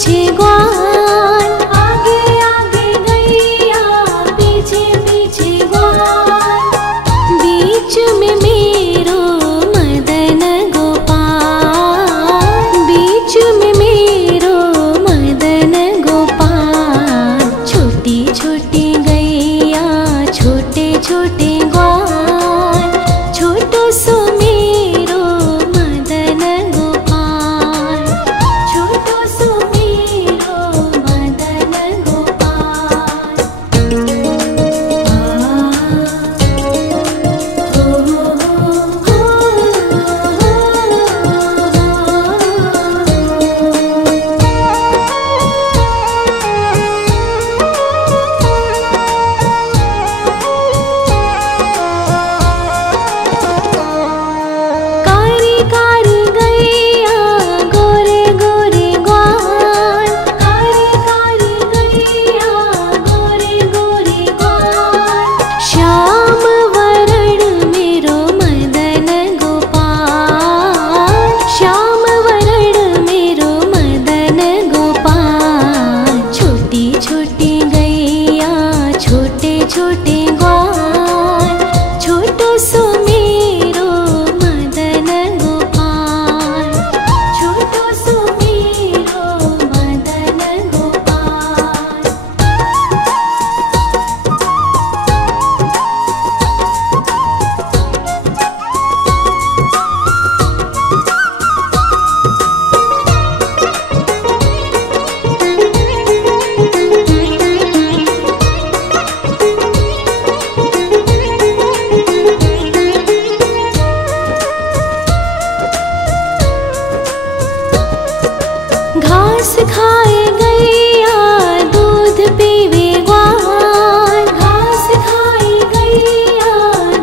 पीछे ग्वाल, आगे आगे गैया पीछे पीछे ग्वाल, बीच में मेरो मदन गोपाल, बीच में मेरो मदन गोपाल। छोटी छोटी गैया छोटे छोटे ग्वाल, छोटो सो मेरो मदन गोपाल, छोटो सो मेरो मदन गोपाल। कारी कारी गैया गोरे गोरे ग्वाल, कारी कारी गैया गोरे गोरे ग्वाल, श्याम वरण मेरो मदन गोपाल, श्याम वरण मेरो मदन गोपाल। छोटी छोटी गैया छोटे छोटे ग्वाल, छोटो सो मेरो मदन गोपाल, छोटो सो मेरो मदन गोपाल। घास खाए गैया दूध पीवे ग्वाल, घास खाए गैया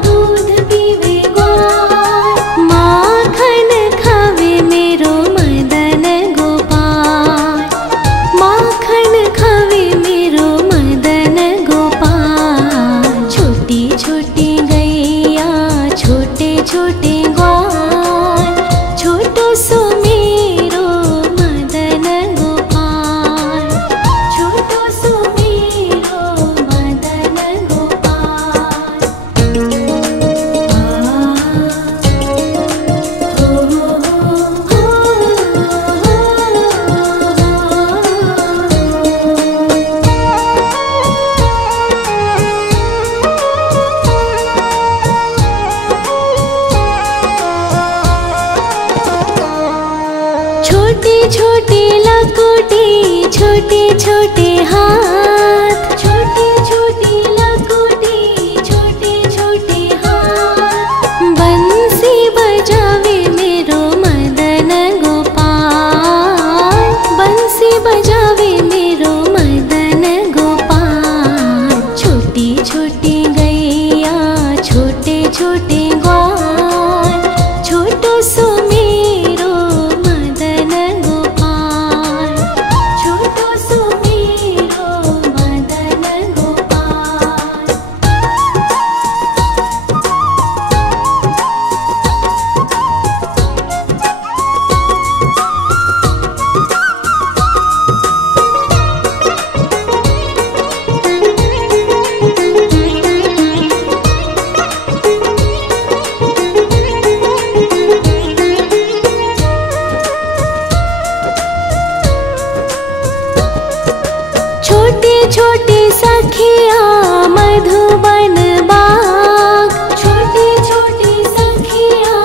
दूध पीवे ग्वाल, माखन खावे मेरो मदन गोपाल, माखन खावे मेरो मदन गोपाल। छोटी छोटी गैया छोटे छोटे ग्वाल, छोटो सो मेरो मदन गोपाल, छोटो सो मेरो मदन गोपाल। छोटी छोटी लकुटी छोटे छोटे हाथ, छोटी छोटी लकुटी छोटे छोटे हाथ, बंसी बजावे मेरो मदन गोपाल, बंसी बजावे मेरो मदन गोपाल। छोटी छोटी गैया छोटे छोटे ग्वाल, छोटो सो मेरो मदन गोपाल, छोटो सो मेरो मदन गोपाल। छोटी छोटी सखिया मधुबन बाग, छोटी छोटी सखिया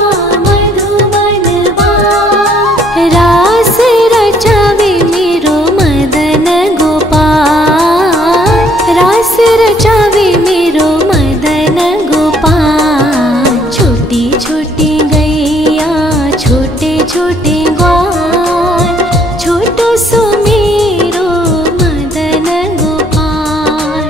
मधुबन बाग, रास रचावे मेरो मदन गोपाल, रास रचावे मेरो मदन गोपाल। छोटी छोटी गैया छोटे छोटे ग्वाल, छोटो सो मेरो मदन गोपाल,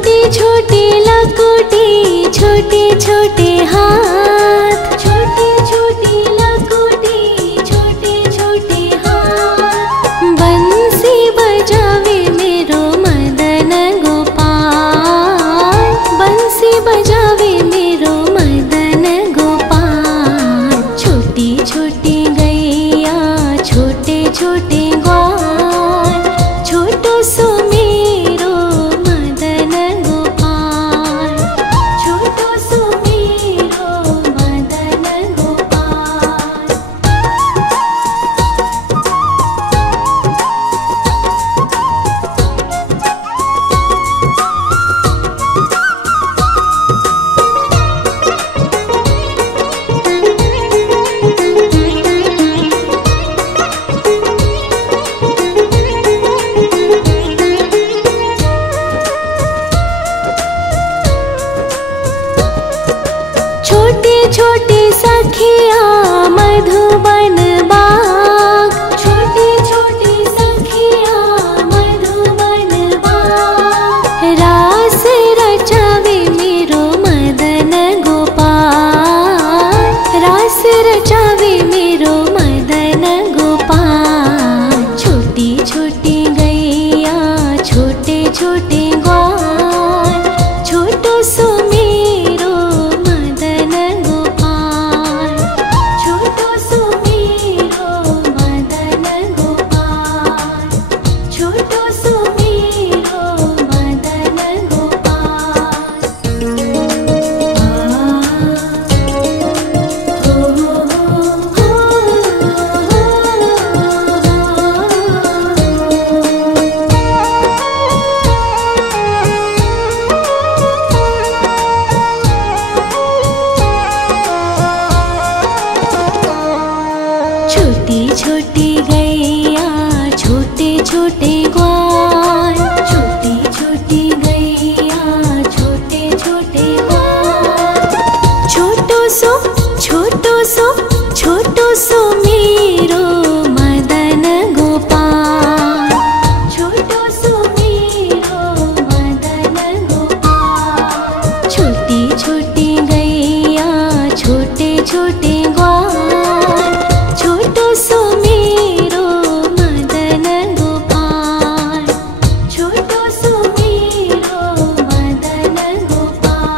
छोटी छोटी लकुटी छोटे छोटे हाथ, छोटी छोटी लकुटी छोटे छोटे हाथ। बंसी बजावे मेरो मदन गोपाल, बंसी बजावे मेरो मदन गोपाल। छोटी छोटी गैया छोटे छोटे ग्वाल, छोटो सो मेरो मदन गोपाल, छोटो सो मेरो मदन गोपाल। छोटे छोटे सखिया मधुबन बाग, छोटे छोटे सखिया मधुबन बाग। रास रचावे मेरो मदन गोपाल, रास रचावे मेरो मदन गोपाल। छोटी छोटी गैया छोटे छोटे ग्वाल, छोटो सो मेरो मदन गोपाल, छोटो सो मेरो मदन गोपाल, छोटो सो मेरो मदन गोपाल। छोटी छोटी गैया छोटे छोटे ग्वाल, छोटी छोटी गैया छोटे छोटे ग्वाल। छोटो सो छोटो सो मेरो मदन गोपाल, छोटो सो मेरो मदन गोपाल। छोटी छोटी गैया छोटे छोटे ग्वाल, छोटो सो मेरो मदन गोपाल, छोटो सो मेरो मदन गोपाल।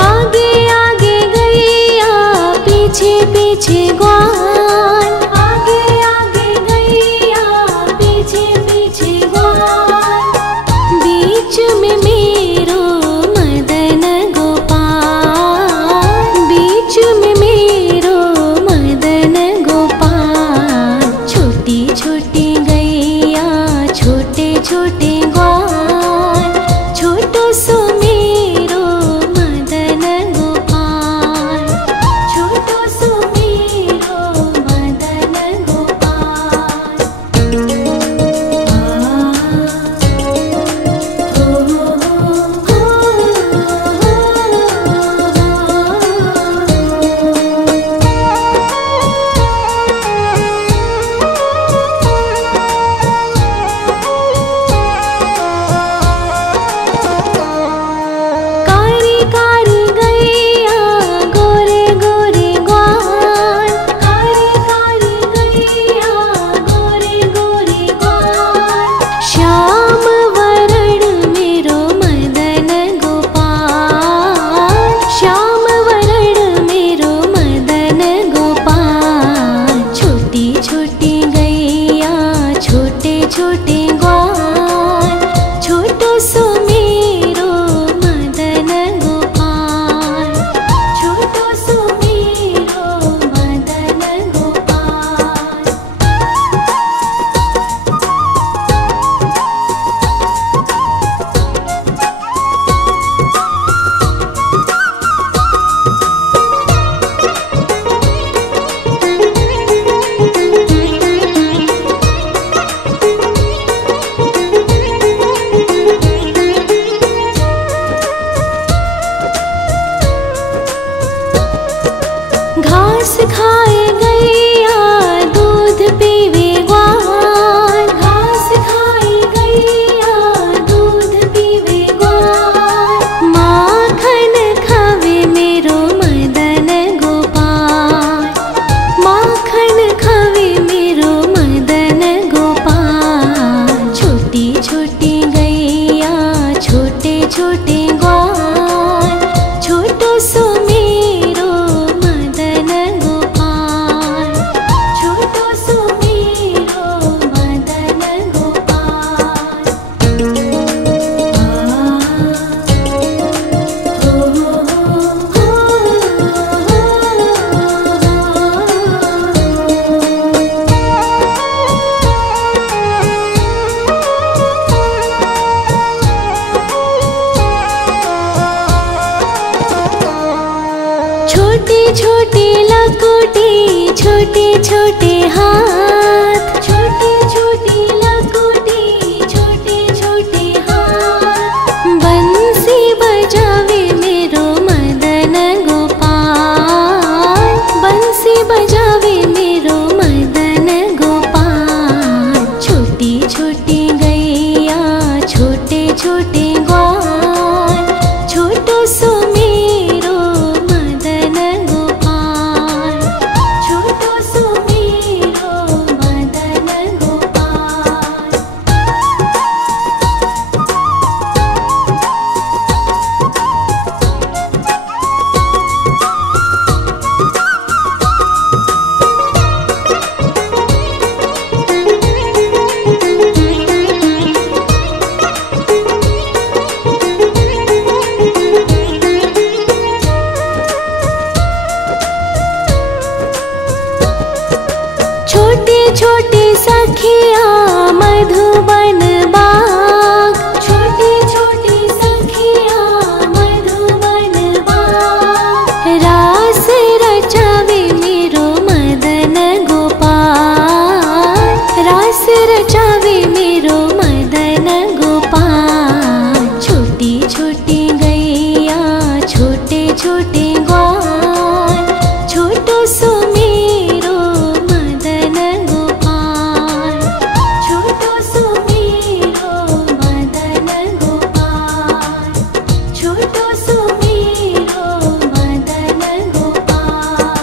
आगे आगे गैया पीछे पीछे ग्वाल, आगे आगे गैया पीछे पीछे ग्वाल। बीच में मेरो मदन गोपाल, बीच में मेरो मदन गोपाल। छोटी छोटी गैया छोटे छोटे ग्वाल, छोटो सो मेरो मदन गोपाल, छोटो सो मेरो घास खाए गैया दूध पीवे ग्वाल, घास खाए गैया दूध पीवे ग्वाल। माखन खावे मेरो मदन गोपाल, माखन खावे मेरो मदन गोपाल। छोटी छोटी गैया छोटे छोटे ग्वाल, छोटो सो मेरो मदन गोपाल, छोटो सो मेरो मदन गोपाल। छोटी छोटी लकुटी छोटे छोटे हाथ, छोटी छोटी लकुटी छोटे छोटे हाथ। बंसी बजावे मेरो मदन गोपाल, बंसी बजावे मेरो मदन गोपाल। छोटी छोटी गैया छोटे छोटे ग्वाल, छोटो सो मेरो मदन गोपाल, छोटो सो मेरो मदन गोपाल। छोटे छोटे सखिया मधुबन बाग, छोटे छोटे सखिया मधुबन बाग। रास रचावे मेरो मदन गोपाल, रास रचावे मेरो मदन गोपाल। छोटी छोटी गैया छोटे छोटे ग्वाल, छोटो सो मेरो मदन गोपाल, छोटो सो मेरो मदन गोपाल, छोटो सो मेरो मदन गोपाल।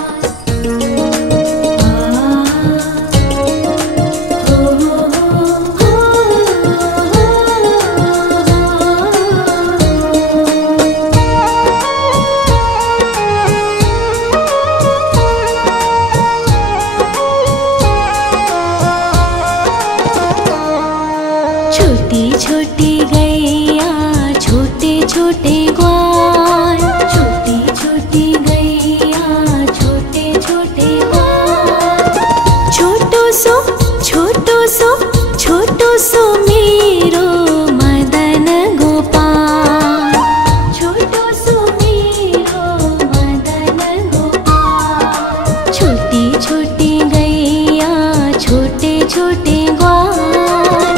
छोटी छोटी गैया छोटे छोटे ग्वाल, छोटी छोटी गैया छोटे छोटे ग्वाल। छोटो सो छोटो सो छोटो सो मेरो मदन गोपाल, छोटो सो मेरो मदन गोपाल। छोटी छोटी गैया छोटे छोटे ग्वाल,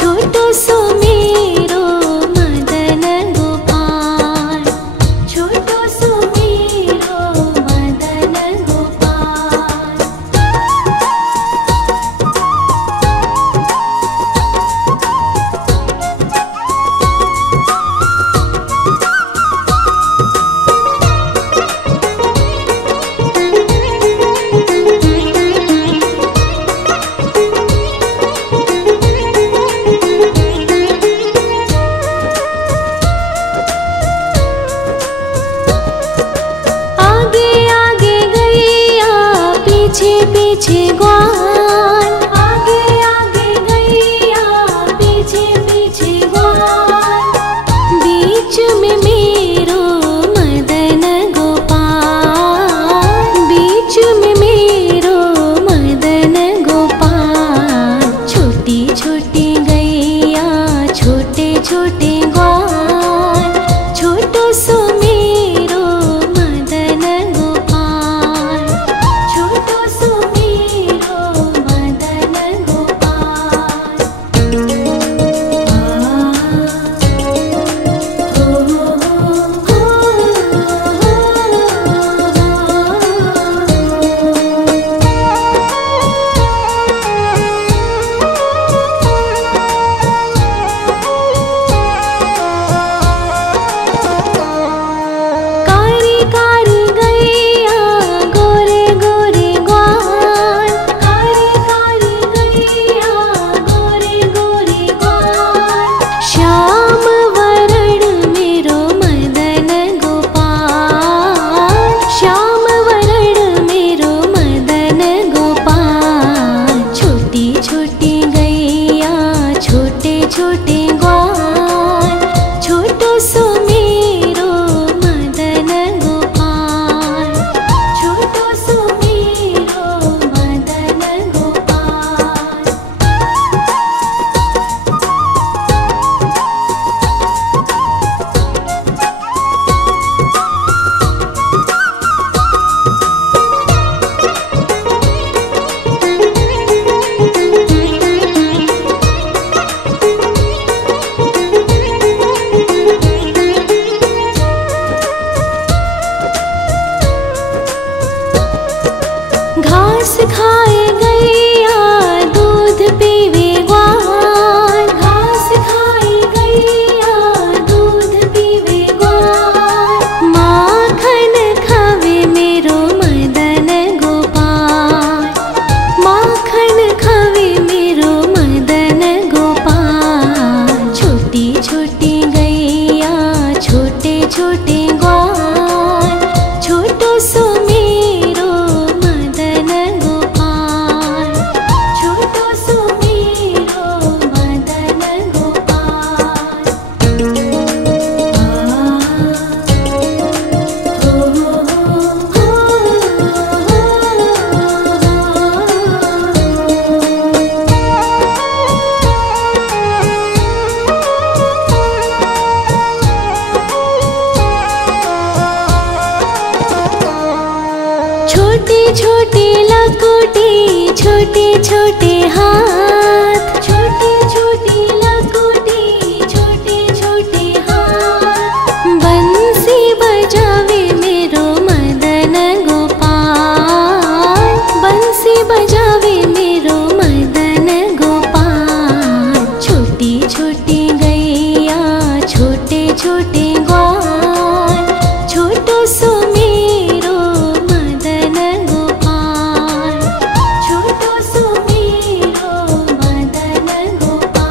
छोटो सो मेरो मदन गोपाल, छोटो सो मेरो मदन गोपाल। आगे आगे गैया पीछे पीछे ग्वाल, आगे आगे गैया पीछे पीछे ग्वाल। बीच में मेरो मदन गोपाल, बीच में मेरो मदन गोपाल। छोटी छोटी गैया छोटे छोटे ग्वाल, छोटो सो मेरो मदन गोपाल, छोटो सो मेरो घास खाए गैया दूध पीवे ग्वाल, घास खाए गैया दूध पीवे ग्वाल। माखन खावे मेरो मदन गोपाल, माखन खावे मेरो मदन गोपाल। छोटी छोटी गैया छोटे छोटे ग्वाल, छोटो सो मेरो मदन गोपाल, छोटो सो मेरो मदन गोपाल। छोटी छोटी लकुटी छोटे छोटे हाथ, छोटी छोटी लकुटी छोटे छोटे हाथ। बंसी बजावे मेरो मदन गोपाल, बंसी बजावे मेरो मदन गोपाल। छोटी छोटी गैया छोटे छोटे ग्वाल, छोटो सो मेरो मदन गोपाल, छोटो सो मेरो मदन गोपाल।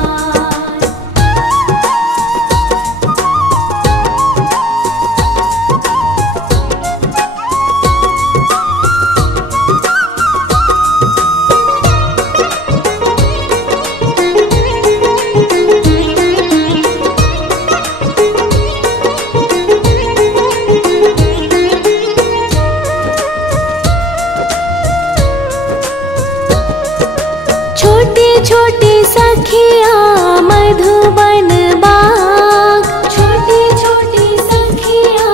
छोटे छोटे सखिया मधुबन बाग, छोटे छोटे सखिया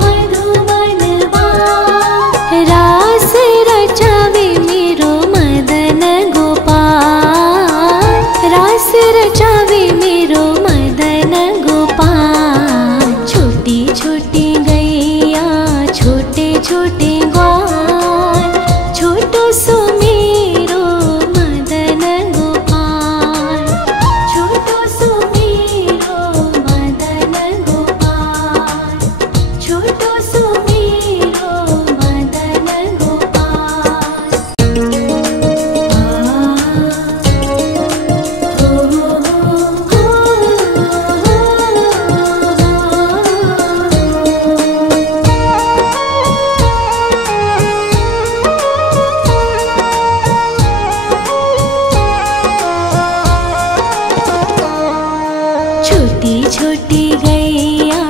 मधुबन बाग। रास रचावे मेरो मदन गोपाल, रास रचावे मेरो मदन गोपाल। छोटी छोटी गैया छोटे छोटे ग्वाल, छोटो सो मेरो मदन गोपाल, छोटो सो मेरो मदन गोपाल, छोटो सो मेरो मदन गोपाल। छोटी छोटी गैया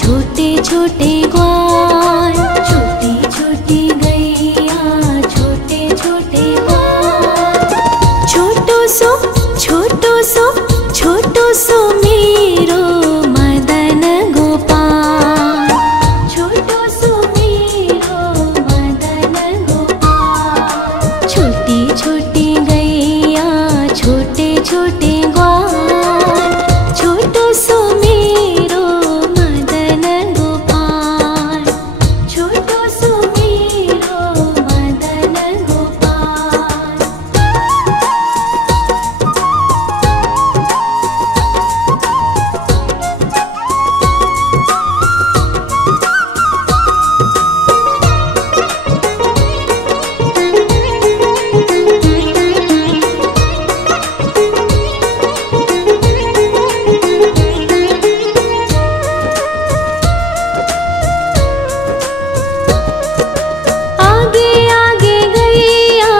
छोटे छोटे ग्वाल, छोटी छोटी गैया छोटे छोटे ग्वाल। छोटो सो छोटो सो छोटो सो मेरो मदन गोपाल, छोटो सो मेरो मदन गोपाल। छोटी छोटी गैया छोटे छोटे ग्वाल, छोटो सो मेरो मदन गोपाल, छोटो सो मेरो मदन गोपाल। आगे आगे गैया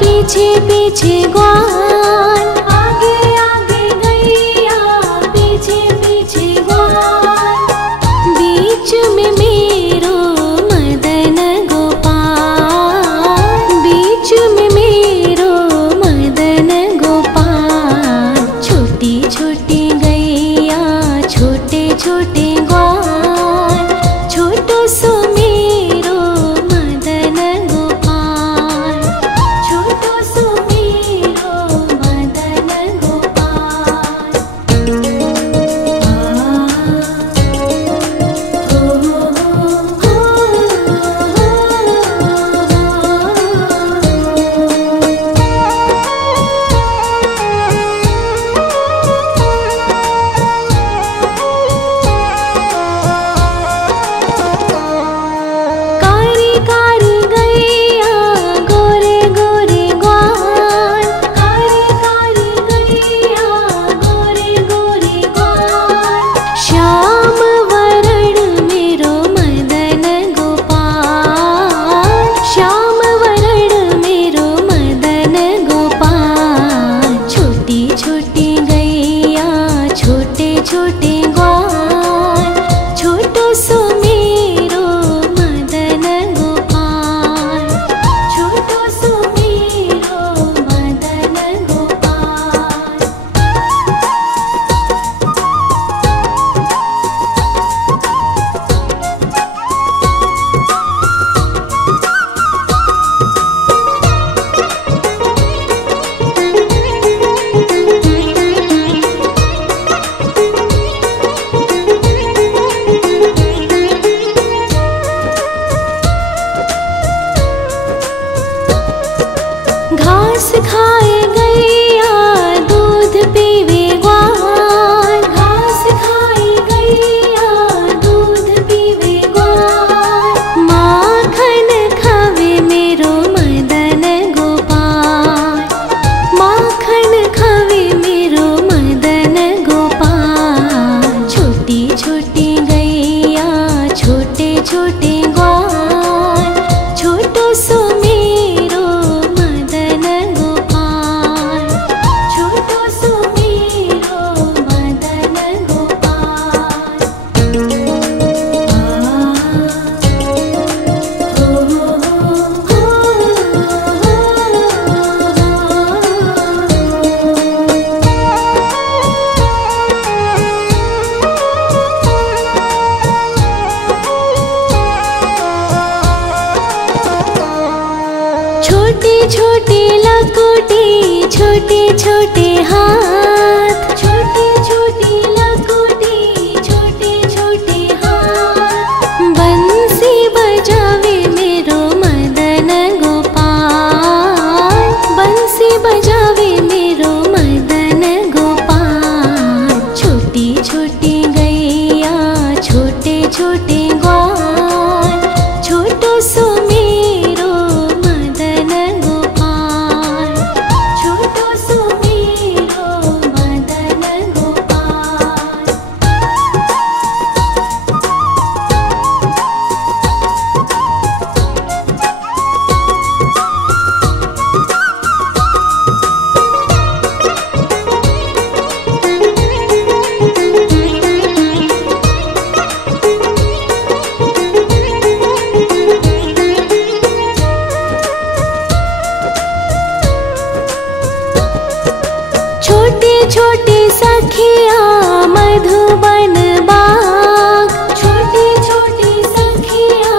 पीछे पीछे ग्वाल, आगे आगे गैया पीछे पीछे ग्वाल। बीच में मेरो मदन गोपाल, बीच में मेरो मदन गोपाल। छोटी छोटी गैया छोटे छोटे ग्वाल, छोटो सो मेरो मदन गोपाल, छोटो सो मेरो छोटी लकोटी, छोटे छोटे हाथ, छोटी छोटी लकोटी, छोटे छोटे हाथ। बंसी बजावे मेरो मदन गोपाल, बंसी बजावे मेरो मदन गोपाल। छोटी छोटी गैया, छोटे छोटे ग्वाल, छोटो सो मेरो मदन गोपाल, छोटो सो मेरो मदन गोपाल। छोटे छोटे सखिया मधुबन बाग, छोटे छोटे सखिया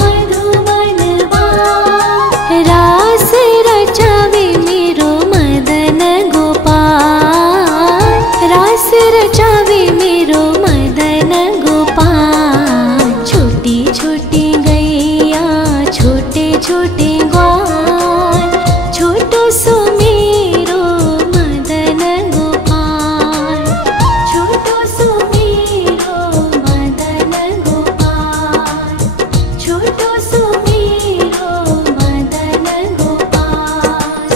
मधुबन बाग। रास रचावे मेरो मदन गोपाल, रास रचावे मेरो मदन गोपाल। छोटी छोटी गैया, छोटे छोटे ग्वाल, छोटो सो मेरो मदन गोपाल, छोटो सो मेरो मदन गोपाल, छोटो सो मेरो मदन गोपाल।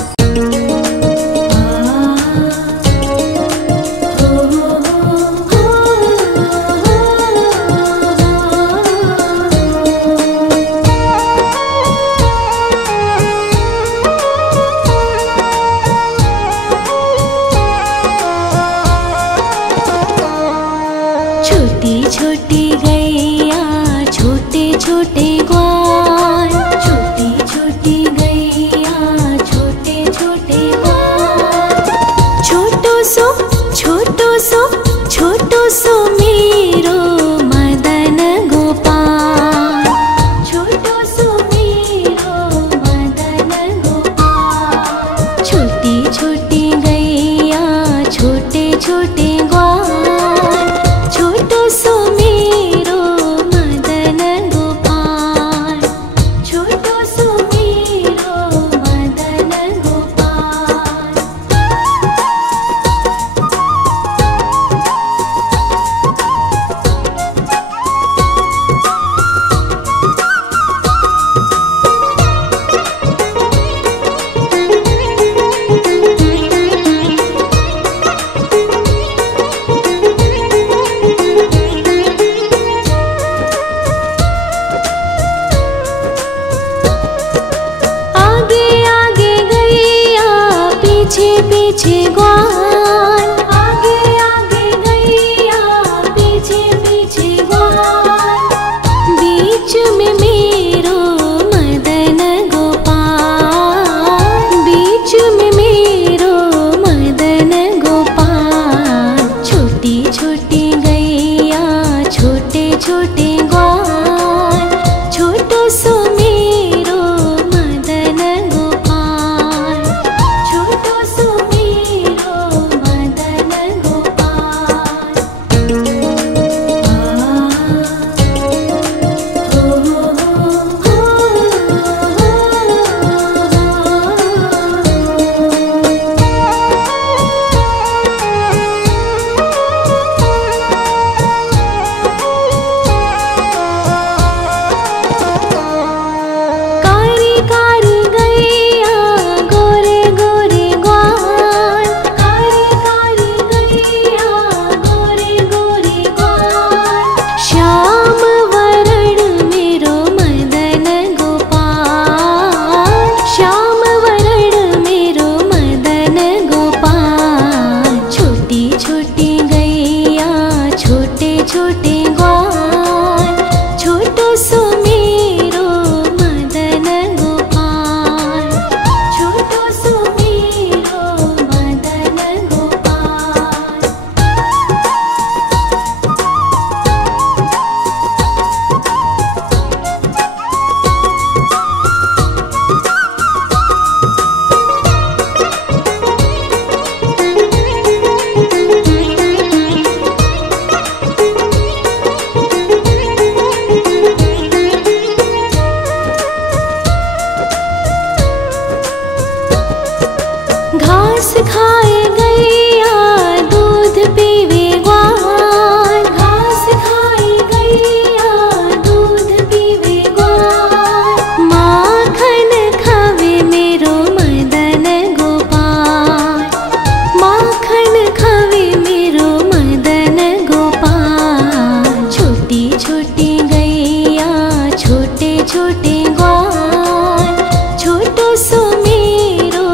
छोटे ग्वाल, छोटो सो मेरो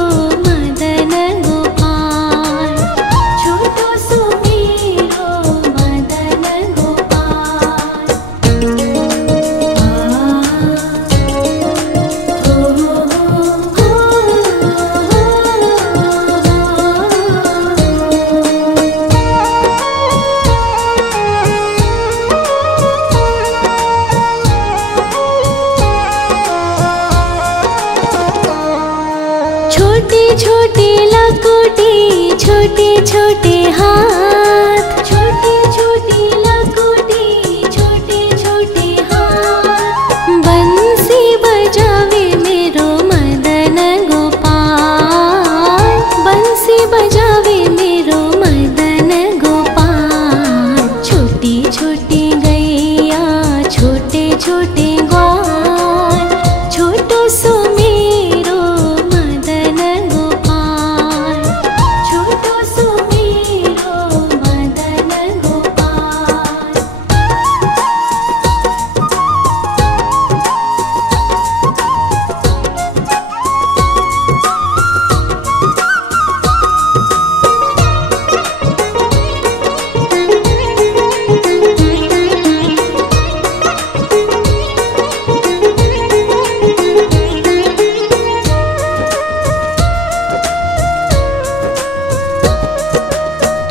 मदन गोपाल, छोटो सो मेरो मदन गोपाल। छोटी छोटी लकोटी, छोटे छोटे हाथ, छोटी छोटी लकोटी, छोटे छोटे हाथ। बंसी बजावे मेरो मदन गोपाल, बंसी बजावे मेरो मदन गोपाल। छोटी छोटी गैया, छोटे छोटे ग्वाल, छोटो सो मेरो मदन गोपाल, छोटो सो मेरो मदन गोपाल।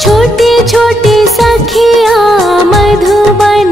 छोटी छोटी सखिया मधुबन